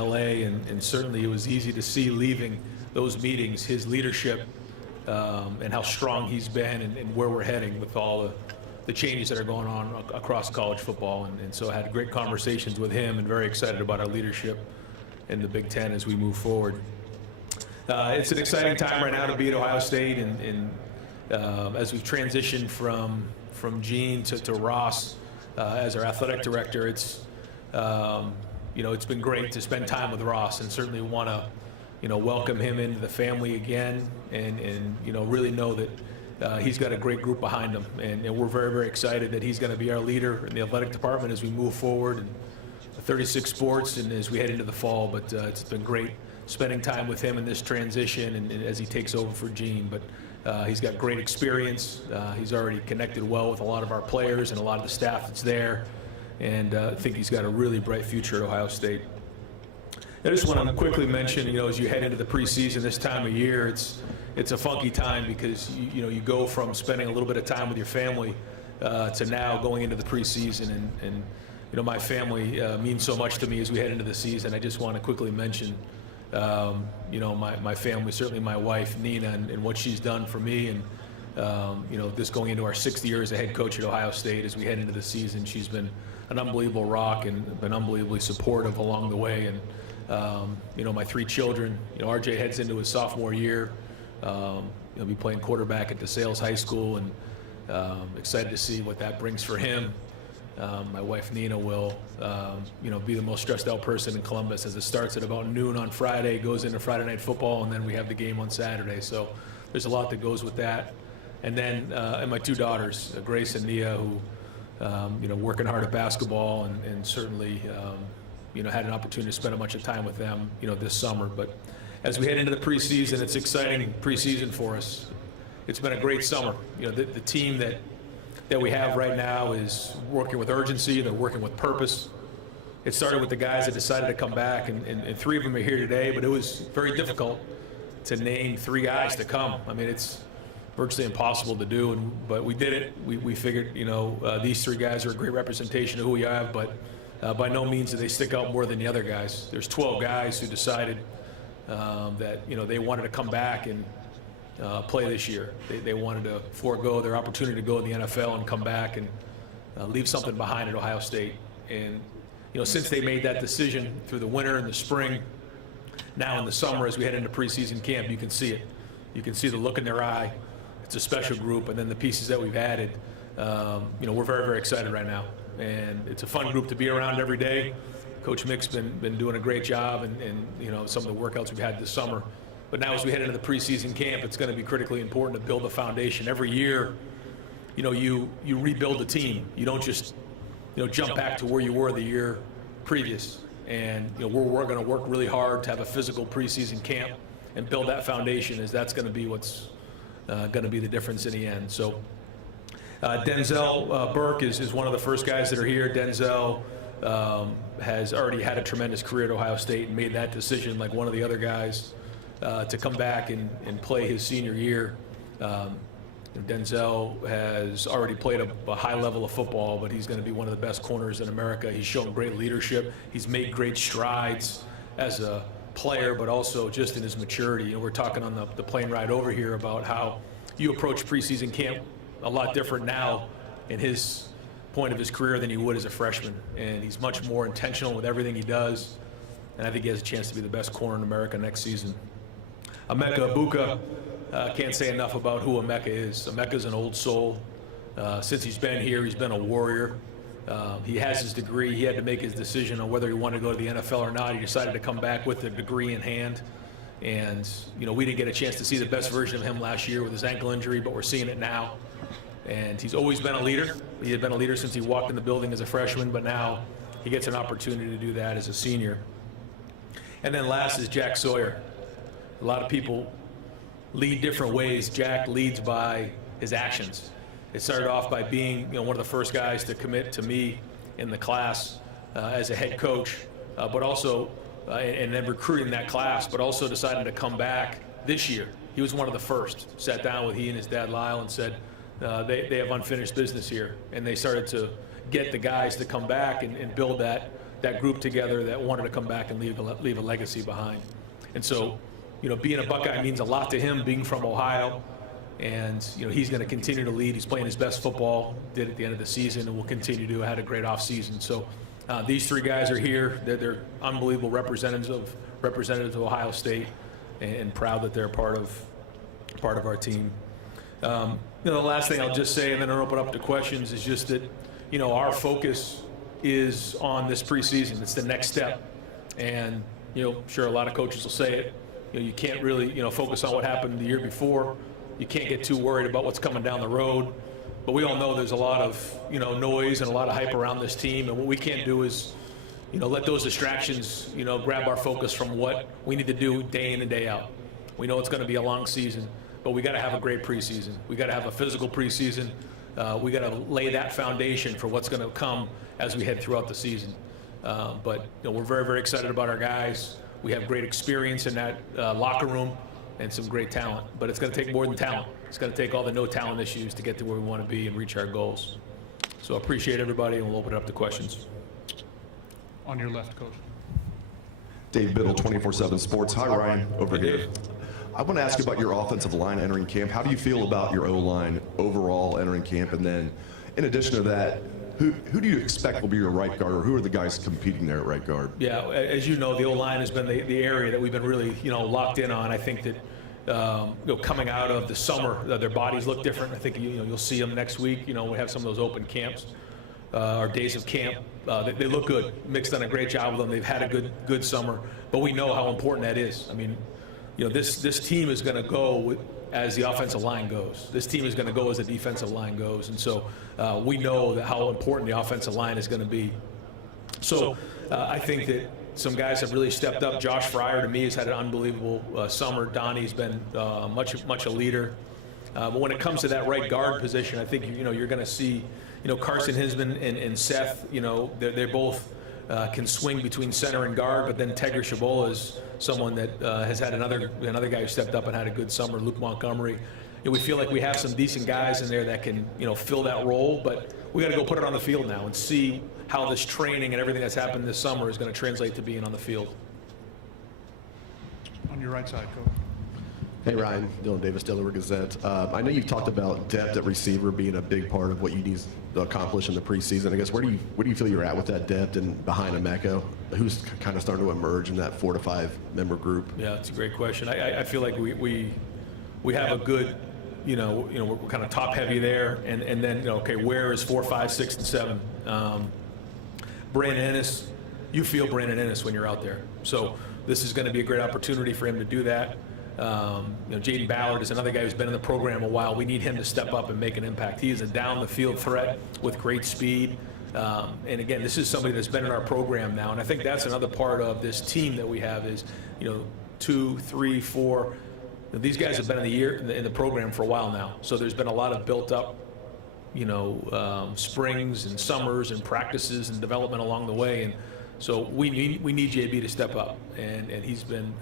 LA, and certainly it was easy to see leaving those meetings his leadership and how strong he's been and where we're heading with all the changes that are going on across college football. And so I had great conversations with him and very excited about our leadership in the Big Ten as we move forward. It's an exciting time right now to be at Ohio State, and as we've transitioned from Gene to Ross as our athletic director, it's it's been great to spend time with Ross, and certainly want to welcome him into the family again, and really know that he's got a great group behind him, and we're very, very excited that he's going to be our leader in the athletic department as we move forward in 36 sports and as we head into the fall. But it's been great spending time with him in this transition and as he takes over for Gene. But he's got great experience. He's already connected well with a lot of our players and a lot of the staff that's there, and I think he's got a really bright future at Ohio State. I just want to quickly mention, as you head into the preseason this time of year, it's a funky time because you go from spending a little bit of time with your family to now going into the preseason, and my family means so much to me as we head into the season. I just want to quickly mention my family, certainly my wife Nina, and what she's done for me, and this going into our 6th year as a head coach at Ohio State as we head into the season. She's been an unbelievable rock and been unbelievably supportive along the way. And my 3 children, RJ heads into his sophomore year. He'll be playing quarterback at DeSales High School, and excited to see what that brings for him. My wife Nina will be the most stressed out person in Columbus as it starts at about noon on Friday, goes into Friday Night Football, and then we have the game on Saturday. So there's a lot that goes with that. And then and my 2 daughters, Grace and Nia, who working hard at basketball, and certainly had an opportunity to spend a bunch of time with them this summer. But as we head into the preseason, it's exciting preseason for us. It's been a great summer. The team that we have right now is working with urgency. They're working with purpose. It started with the guys that decided to come back, and 3 of them are here today, but it was very difficult to name 3 guys to come. I mean, it's virtually impossible to do, but we did it. We figured, these 3 guys are a great representation of who we have, but by no means do they stick out more than the other guys. There's 12 guys who decided that, they wanted to come back and play this year. They wanted to forego their opportunity to go in the NFL and come back and leave something behind at Ohio State. And since they made that decision through the winter and the spring, now in the summer as we head into preseason camp, you can see it. You can see the look in their eye. It's a special group, and then the pieces that we've added. We're very, very excited right now, and it's a fun group to be around every day. Coach Mick's been doing a great job, and some of the workouts we've had this summer. But now as we head into the preseason camp, it's going to be critically important to build a foundation. Every year, you rebuild the team. You don't just, jump back to where you were the year previous. And, we're going to work really hard to have a physical preseason camp and build that foundation, as that's going to be what's going to be the difference in the end. So Denzel Burke is one of the first guys that are here. Denzel has already had a tremendous career at Ohio State and made that decision like one of the other guys to come back and play his senior year. Denzel has already played a high level of football, but he's going to be one of the best corners in America. He's shown great leadership. He's made great strides as a player, but also just in his maturity. We're talking on the plane ride over here about how you approach preseason camp a lot different now in his point of his career than you would as a freshman. And he's much more intentional with everything he does. And I think he has a chance to be the best corner in America next season. Emeka Egbuka, can't say enough about who Emeka is. Emeka's an old soul. Since he's been here, he's been a warrior. He has his degree. He had to make his decision on whether he wanted to go to the NFL or not. He decided to come back with a degree in hand. And, we didn't get a chance to see the best version of him last year with his ankle injury, but we're seeing it now. And he's always been a leader. He had been a leader since he walked in the building as a freshman, but now he gets an opportunity to do that as a senior. And then last is Jack Sawyer. A lot of people lead different ways. Jack leads by his actions. It started off by being one of the first guys to commit to me in the class as a head coach, but also and then recruiting that class, but also deciding to come back this year. He was one of the first. Sat down with he and his dad Lyle and said they have unfinished business here, and they started to get the guys to come back and build that that group together that wanted to come back and leave a legacy behind. And so, being a Buckeye means a lot to him, being from Ohio. And, he's going to continue to lead. He's playing his best football, did at the end of the season, and will continue to. Had a great offseason. So these three guys are here. They're unbelievable representatives of Ohio State, and proud that they're part of our team. The last thing I'll just say, and then I'll open up to questions, is just that, our focus is on this preseason. It's the next step. And, sure, a lot of coaches will say it. You can't really, focus on what happened the year before. You can't get too worried about what's coming down the road. But we all know there's a lot of, noise and a lot of hype around this team. And what we can't do is, let those distractions, grab our focus from what we need to do day in and day out. We know it's going to be a long season, but we got to have a great preseason. We got to have a physical preseason. We got to lay that foundation for what's going to come as we head throughout the season. But we're very, very excited about our guys. We have great experience in that locker room and some great talent. But it's going to take more than talent. It's going to take all the no talent issues to get to where we want to be and reach our goals. So I appreciate everybody, and we'll open it up to questions. On your left, Coach. Dave Biddle, 24/7 Sports. Hi, Ryan. Over Hey, here. Dave. I want to ask you about your offensive line entering camp. How do you feel about your O-line overall entering camp? And then, in addition to that, who do you expect will be your right guard, or who are the guys competing there at right guard? Yeah, as you know, the O-line has been the area that we've been really, locked in on. I think that, coming out of the summer, their bodies look different. I think, you'll see them next week. We have some of those open camps, our days of camp. They look good. Mick's done a great job with them. They've had a good summer, but we know how important that is. I mean, this team is going to go as the offensive line goes. This team is going to go as the defensive line goes. And so we know that how important the offensive line is going to be. So I think that some guys have really stepped up. Josh Fryer, to me, has had an unbelievable summer. Donnie's been much a leader. But when it comes to that right guard position, I think, you're going to see, Carson Hinsman and Seth, they're both can swing between center and guard, but then Tegra Shabola is someone that has had another guy who stepped up and had a good summer, Luke Montgomery. We feel like we have some decent guys in there that can, fill that role, but we got to go put it on the field now and see how this training and everything that's happened this summer is going to translate to being on the field. On your right side, Coach. Hey Ryan, Dylan Davis, Delaware Gazette. I know you've talked about depth at receiver being a big part of what you need to accomplish in the preseason. I guess where do you feel you're at with that depth and behind Emeka, who's kind of starting to emerge in that 4 to 5 member group? Yeah, it's a great question. I feel like we have a good, we're kind of top heavy there, and then okay, where is 4, 5, 6, and 7? Brandon Ennis, you feel Brandon Ennis when you're out there. So this is going to be a great opportunity for him to do that. Jaden Ballard is another guy who's been in the program a while. We need him to step up and make an impact. He is a down-the-field threat with great speed. And again, this is somebody that's been in our program now. And I think that's another part of this team that we have is, 2, 3, 4. These guys have been in the program for a while now. So there's been a lot of built-up, springs and summers and practices and development along the way. And so we need JB to step up, and he's been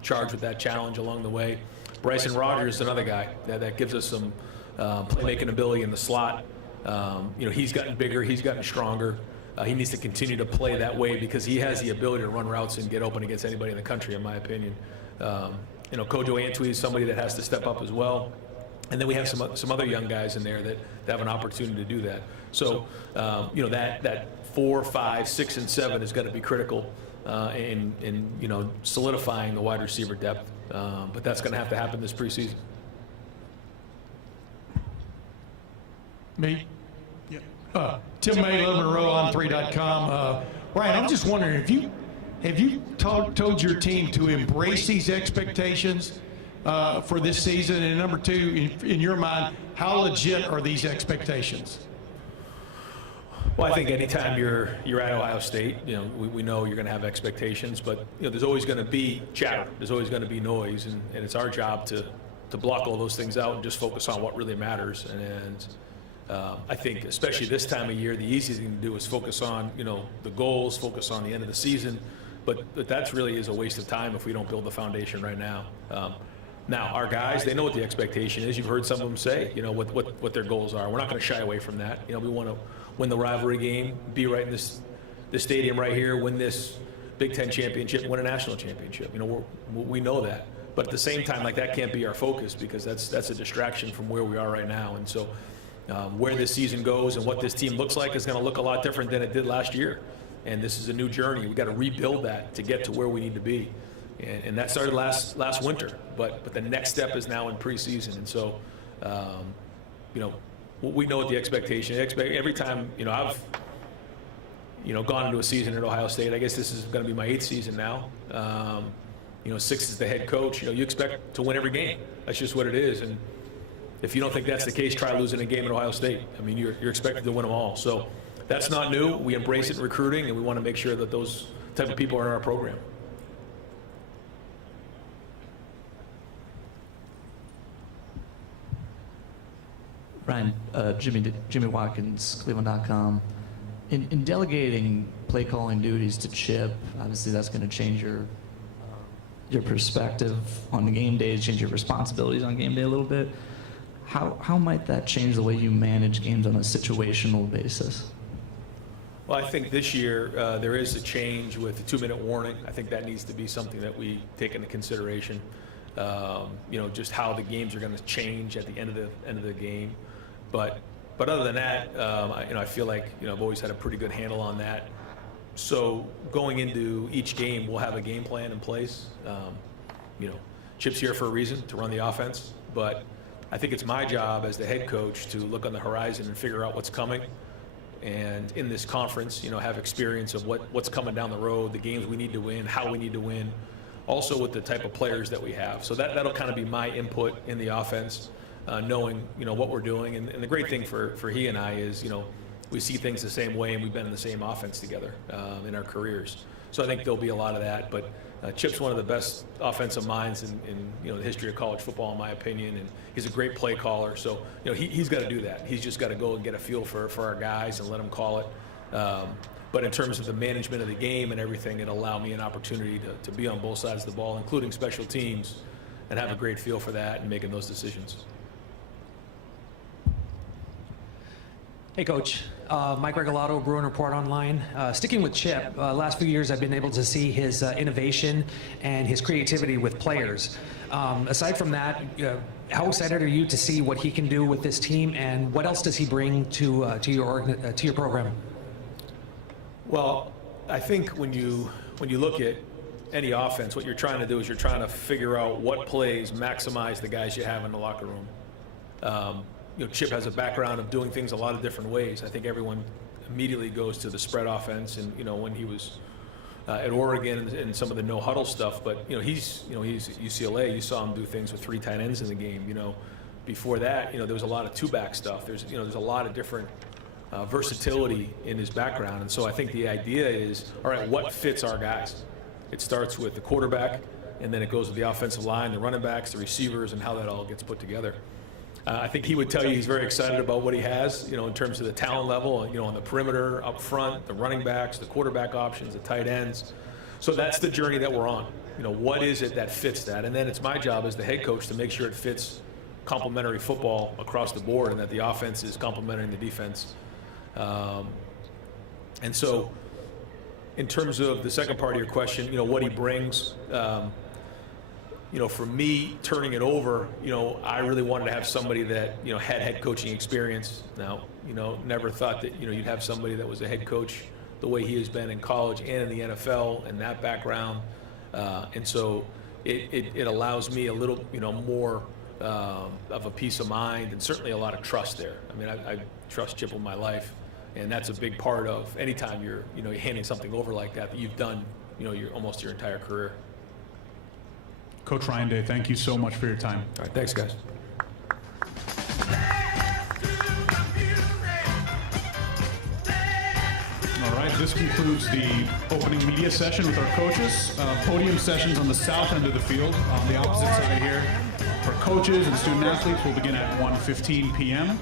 charged with that challenge along the way. Bryson Rogers is another guy that gives us some playmaking ability in the slot. He's gotten bigger, he's gotten stronger. He needs to continue to play that way because he has the ability to run routes and get open against anybody in the country, in my opinion. Kojo Antwi is somebody that has to step up as well. And then we have some other young guys in there that have an opportunity to do that. So, that 4, 5, 6, and 7 is going to be critical in solidifying the wide receiver depth. But that's going to have to happen this preseason. Me? Yeah. Tim May, 11 in a row on 3.com. Ryan, I'm just wondering, have you told your team to embrace these expectations for this season? And number two, in your mind, how legit are these expectations? Well, I think anytime you're at Ohio State, we know you're going to have expectations, but there's always going to be chatter. There's always going to be noise, and it's our job to block all those things out and just focus on what really matters. And I think, especially this time of year, the easiest thing to do is focus on the goals, focus on the end of the season. But that's really is a waste of time if we don't build the foundation right now. Now, our guys, they know what the expectation is. You've heard some of them say, what their goals are. We're not going to shy away from that. We want to win the rivalry game, be right in this this stadium right here, win this Big Ten championship, win a national championship. We know that. But at the same time, like, that can't be our focus, because that's a distraction from where we are right now. And so where this season goes and what this team looks like is going to look a lot different than it did last year. And this is a new journey. We've got to rebuild that to get to where we need to be. And that started last winter. But the next step is now in preseason. And so, we know what the expectation is. Every time, I've gone into a season at Ohio State. I guess this is going to be my 8th season now. 6 as the head coach. You expect to win every game. That's just what it is. And if you don't think that's the case, try losing a game at Ohio State. I mean, you're expected to win them all. So that's not new. We embrace it in recruiting, and we want to make sure that those type of people are in our program. Ryan, Jimmy Watkins, Cleveland.com. In delegating play calling duties to Chip, obviously that's going to change your perspective on the game day, change your responsibilities on game day a little bit. How might that change the way you manage games on a situational basis? Well, I think this year there is a change with the 2-minute warning. I think that needs to be something that we take into consideration. Just how the games are going to change at the end of the game. But other than that, I feel like I've always had a pretty good handle on that. So going into each game, we'll have a game plan in place. Chip's here for a reason, to run the offense. But I think it's my job as the head coach to look on the horizon and figure out what's coming. And in this conference, have experience of what's coming down the road, the games we need to win, how we need to win, also with the type of players that we have. So that'll kind of be my input in the offense, knowing what we're doing. And the great thing for he and I is we see things the same way, and we've been in the same offense together in our careers. So I think there'll be a lot of that. But Chip's one of the best offensive minds in the history of college football, in my opinion, and he's a great play caller. So he's got to do that. He's just got to go and get a feel for our guys and let them call it. But in terms of the management of the game and everything, it'll allow me an opportunity to be on both sides of the ball, including special teams, and have a great feel for that and making those decisions. Hey, Coach. Mike Regalado, Bruin Report Online. Sticking with Chip, last few years I've been able to see his innovation and his creativity with players. Aside from that, how excited are you to see what he can do with this team, and what else does he bring to your program? Well, I think when you look at any offense, what you're trying to do is you're trying to figure out what plays maximize the guys you have in the locker room. Chip has a background of doing things a lot of different ways. I think everyone immediately goes to the spread offense, and when he was at Oregon and some of the no huddle stuff. But he's at UCLA. You saw him do things with 3 tight ends in the game. Before that, there was a lot of 2-back stuff. There's a lot of different versatility in his background, and so I think the idea is, all right, what fits our guys? It starts with the quarterback, and then it goes with the offensive line, the running backs, the receivers, and how that all gets put together. I think he would tell you he's very excited about what he has, in terms of the talent level, on the perimeter, up front, the running backs, the quarterback options, the tight ends. So that's the journey that we're on. What is it that fits that? And then it's my job as the head coach to make sure it fits complementary football across the board, and that the offense is complementing the defense. And so in terms of the second part of your question, what he brings, for me, turning it over, I really wanted to have somebody that, had head coaching experience. Now, never thought that, you'd have somebody that was a head coach the way he has been in college and in the NFL, and that background. And so it allows me a little, more of a peace of mind, and certainly a lot of trust there. I mean, I trust Chip with my life, and that's a big part of anytime you're handing something over like that you've done, almost your entire career. Coach Ryan Day, thank you so much for your time. All right, thanks, guys. All right, this concludes the opening media session with our coaches. Podium sessions on the south end of the field. On the opposite side here, for coaches and student athletes, will begin at 1:15 p.m.